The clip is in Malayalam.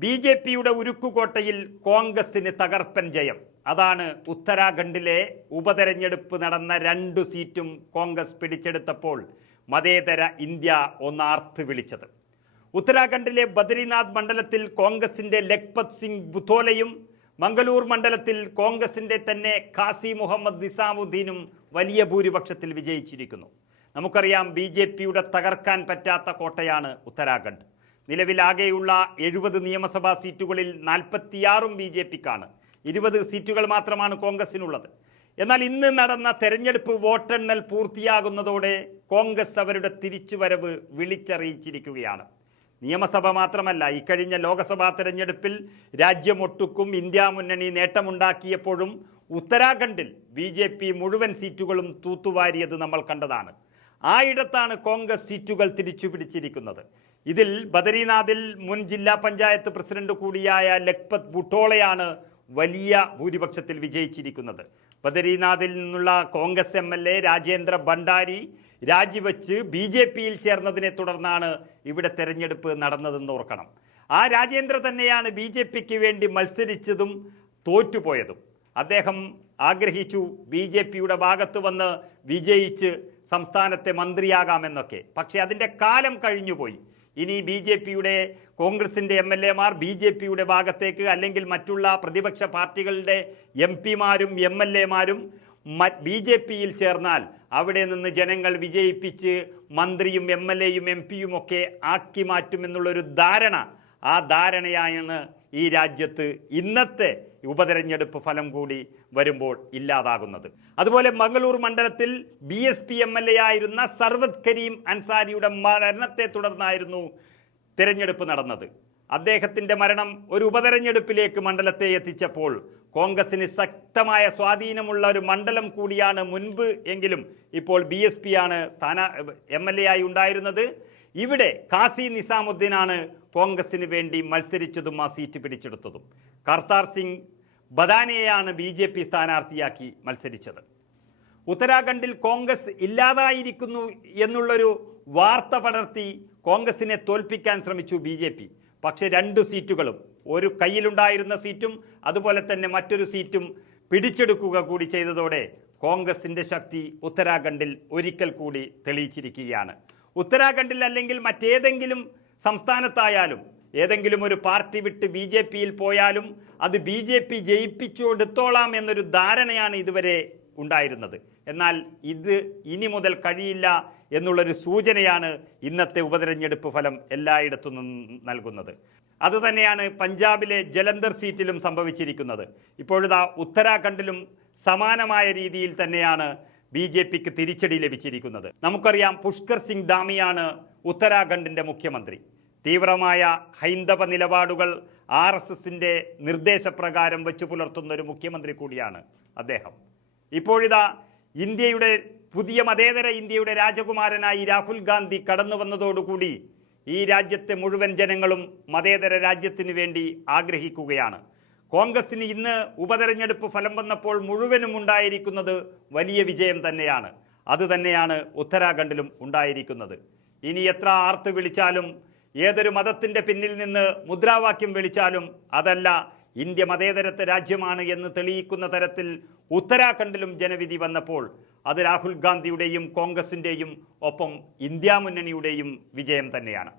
ബി ജെ പിയുടെ ഉരുക്കുകോട്ടയിൽ കോൺഗ്രസിന് തകർപ്പൻ ജയം. അതാണ് ഉത്തരാഖണ്ഡിലെ ഉപതെരഞ്ഞെടുപ്പ് നടന്ന രണ്ടു സീറ്റും കോൺഗ്രസ് പിടിച്ചെടുത്തപ്പോൾ മതേതര ഇന്ത്യ ഒന്നാർത്ത് വിളിച്ചത്. ഉത്തരാഖണ്ഡിലെ ബദ്രിനാഥ് മണ്ഡലത്തിൽ കോൺഗ്രസിന്റെ ലഖ്പത് സിംഗ് ബുധോലയും മംഗലൂർ മണ്ഡലത്തിൽ കോൺഗ്രസിന്റെ തന്നെ ഖാസി മുഹമ്മദ് നിസാമുദ്ദീനും വലിയ ഭൂരിപക്ഷത്തിൽ വിജയിച്ചിരിക്കുന്നു. നമുക്കറിയാം ബി തകർക്കാൻ പറ്റാത്ത കോട്ടയാണ് ഉത്തരാഖണ്ഡ്. നിലവിലാകെയുള്ള എഴുപത് നിയമസഭാ സീറ്റുകളിൽ നാൽപ്പത്തിയാറും ബി ജെ പിക്കാണ്. ഇരുപത് സീറ്റുകൾ മാത്രമാണ് കോൺഗ്രസിനുള്ളത്. എന്നാൽ ഇന്ന് നടന്ന തെരഞ്ഞെടുപ്പ് വോട്ടെണ്ണൽ പൂർത്തിയാകുന്നതോടെ കോൺഗ്രസ് അവരുടെ തിരിച്ചുവരവ് വിളിച്ചറിയിച്ചിരിക്കുകയാണ്. നിയമസഭ മാത്രമല്ല ഇക്കഴിഞ്ഞ ലോക്സഭാ തെരഞ്ഞെടുപ്പിൽ രാജ്യമൊട്ടുക്കും ഇന്ത്യ മുന്നണി നേട്ടമുണ്ടാക്കിയപ്പോഴും ഉത്തരാഖണ്ഡിൽ ബി ജെ പി മുഴുവൻ സീറ്റുകളും തൂത്തുവാരിയത് നമ്മൾ കണ്ടതാണ്. ആയിടത്താണ് കോൺഗ്രസ് സീറ്റുകൾ തിരിച്ചു പിടിച്ചിരിക്കുന്നത് ഇതിൽ ബദരീനാഥിൽ മുൻ ജില്ലാ പഞ്ചായത്ത് പ്രസിഡന്റ് കൂടിയായ ലഖ്പത് ബുട്ടോളയാണ് വലിയ ഭൂരിപക്ഷത്തിൽ വിജയിച്ചിരിക്കുന്നത്. ബദരീനാഥിൽ നിന്നുള്ള Congress M L A Rajendra Bhandari രാജിവെച്ച് ബി ജെ പിയിൽ ചേർന്നതിനെ തുടർന്നാണ് ഇവിടെ തെരഞ്ഞെടുപ്പ് നടന്നതെന്ന് ഓർക്കണം. ആ രാജേന്ദ്ര തന്നെയാണ് ബി ജെ പിക്ക് വേണ്ടി മത്സരിച്ചതും തോറ്റുപോയതും. അദ്ദേഹം ആഗ്രഹിച്ചു ബി ജെ പിയുടെ ഭാഗത്ത് വന്ന് വിജയിച്ച് സംസ്ഥാനത്തെ മന്ത്രിയാകാമെന്നൊക്കെ. പക്ഷേ അതിന്റെ കാലം കഴിഞ്ഞുപോയി. ഇനി ബി ജെ പിയുടെ കോൺഗ്രസിന്റെ എം എൽ എമാർ ബി ജെ പിയുടെ ഭാഗത്തേക്ക് അല്ലെങ്കിൽ മറ്റുള്ള പ്രതിപക്ഷ പാർട്ടികളുടെ എം പിമാരും എം എൽ എമാരും ബി ജെ പിയിൽ ചേർന്നാൽ അവിടെ നിന്ന് ജനങ്ങൾ വിജയിപ്പിച്ച് മന്ത്രിയും എം എൽ എയും എം പിയും ഒക്കെ ആക്കി മാറ്റുമെന്നുള്ളൊരു ധാരണ ആ ധാരണയാണ് ഈ രാജ്യത്ത് ഇന്നത്തെ ഉപതെരഞ്ഞെടുപ്പ് ഫലം കൂടി വരുമ്പോൾ ഇല്ലാതാകുന്നത്. അതുപോലെ മംഗളൂർ മണ്ഡലത്തിൽ B S P M L A ആയിരുന്ന സർവത് കരീം അൻസാരിയുടെ മരണത്തെ തുടർന്നായിരുന്നു തിരഞ്ഞെടുപ്പ് നടന്നത്. അദ്ദേഹത്തിന്റെ മരണം ഒരു ഉപതെരഞ്ഞെടുപ്പിലേക്ക് മണ്ഡലത്തെ എത്തിച്ചപ്പോൾ കോൺഗ്രസിന് ശക്തമായ സ്വാധീനമുള്ള ഒരു മണ്ഡലം കൂടിയാണ് മുൻപ് എങ്കിലും ഇപ്പോൾ ബി എസ് പി ആണ് സ്ഥാന എം എൽ എ ആയി ഉണ്ടായിരുന്നത്. ഇവിടെ കാസി നിസാമുദ്ദീനാണ് കോൺഗ്രസിന് വേണ്ടി മത്സരിച്ചതും ആ സീറ്റ് പിടിച്ചെടുത്തതും. കർത്താർ സിംഗ് ബദാനെയാണ് ബി ജെ പി സ്ഥാനാർത്ഥിയാക്കി മത്സരിച്ചത്. ഉത്തരാഖണ്ഡിൽ കോൺഗ്രസ് ഇല്ലാതായിരിക്കുന്നു എന്നുള്ളൊരു വാർത്ത പടർത്തി കോൺഗ്രസിനെ തോൽപ്പിക്കാൻ ശ്രമിച്ചു ബി ജെ പി. പക്ഷെ രണ്ട് സീറ്റുകളും ഒരു കയ്യിലുണ്ടായിരുന്ന സീറ്റും അതുപോലെ തന്നെ മറ്റൊരു സീറ്റും പിടിച്ചെടുക്കുക കൂടി ചെയ്തതോടെ കോൺഗ്രസിന്റെ ശക്തി ഉത്തരാഖണ്ഡിൽ ഒരിക്കൽ കൂടി തെളിയിച്ചിരിക്കുകയാണ്. ഉത്തരാഖണ്ഡിൽ അല്ലെങ്കിൽ മറ്റേതെങ്കിലും സംസ്ഥാനത്തായാലും ഏതെങ്കിലും ഒരു പാർട്ടി വിട്ട് ബി ജെ പിയിൽ പോയാലും അത് ബി ജെ പി ജയിപ്പിച്ചുകൊടുത്തോളാം എന്നൊരു ധാരണയാണ് ഇതുവരെ ഉണ്ടായിരുന്നത്. എന്നാൽ ഇത് ഇനി മുതൽ കഴിയില്ല എന്നുള്ളൊരു സൂചനയാണ് ഇന്നത്തെ ഉപതെരഞ്ഞെടുപ്പ് ഫലം എല്ലായിടത്തു നൽകുന്നത്. അതുതന്നെയാണ് പഞ്ചാബിലെ ജലന്ധർ സീറ്റിലും സംഭവിച്ചിരിക്കുന്നത്. ഇപ്പോഴിതാ ഉത്തരാഖണ്ഡിലും സമാനമായ രീതിയിൽ തന്നെയാണ് ബി ജെ പിക്ക് തിരിച്ചടി ലഭിച്ചിരിക്കുന്നത്. നമുക്കറിയാം പുഷ്കർ സിംഗ് ധാമിയാണ് ഉത്തരാഖണ്ഡിന്റെ മുഖ്യമന്ത്രി. തീവ്രമായ ഹൈന്ദവ നിലപാടുകൾ ആർ എസ് എസിന്റെ നിർദ്ദേശപ്രകാരം വെച്ചു പുലർത്തുന്ന ഒരു മുഖ്യമന്ത്രി കൂടിയാണ് അദ്ദേഹം. ഇപ്പോഴിതാ ഇന്ത്യയുടെ പുതിയ മതേതര ഇന്ത്യയുടെ രാജകുമാരനായി രാഹുൽ ഗാന്ധി കടന്നു വന്നതോടുകൂടി ഈ രാജ്യത്തെ മുഴുവൻ ജനങ്ങളും മതേതര രാജ്യത്തിന് വേണ്ടി ആഗ്രഹിക്കുകയാണ്. കോൺഗ്രസിന് ഇന്ന് ഉപതെരഞ്ഞെടുപ്പ് ഫലം വന്നപ്പോൾ മുഴുവനും ഉണ്ടായിരിക്കുന്നത് വലിയ വിജയം തന്നെയാണ്. അത് തന്നെയാണ് ഉത്തരാഖണ്ഡിലും ഉണ്ടായിരിക്കുന്നത്. ഇനി എത്ര ആർത്ത് വിളിച്ചാലും ഏതൊരു മതത്തിന്റെ പിന്നിൽ നിന്ന് മുദ്രാവാക്യം വിളിച്ചാലും അതല്ല ഇന്ത്യ മതേതരത്തെ രാജ്യമാണ് എന്ന് തെളിയിക്കുന്ന തരത്തിൽ ഉത്തരാഖണ്ഡിലും ജനവിധി വന്നപ്പോൾ അത് രാഹുൽ ഗാന്ധിയുടെയും കോൺഗ്രസിന്റെയും ഒപ്പം ഇന്ത്യ മുന്നണിയുടെയും വിജയം തന്നെയാണ്.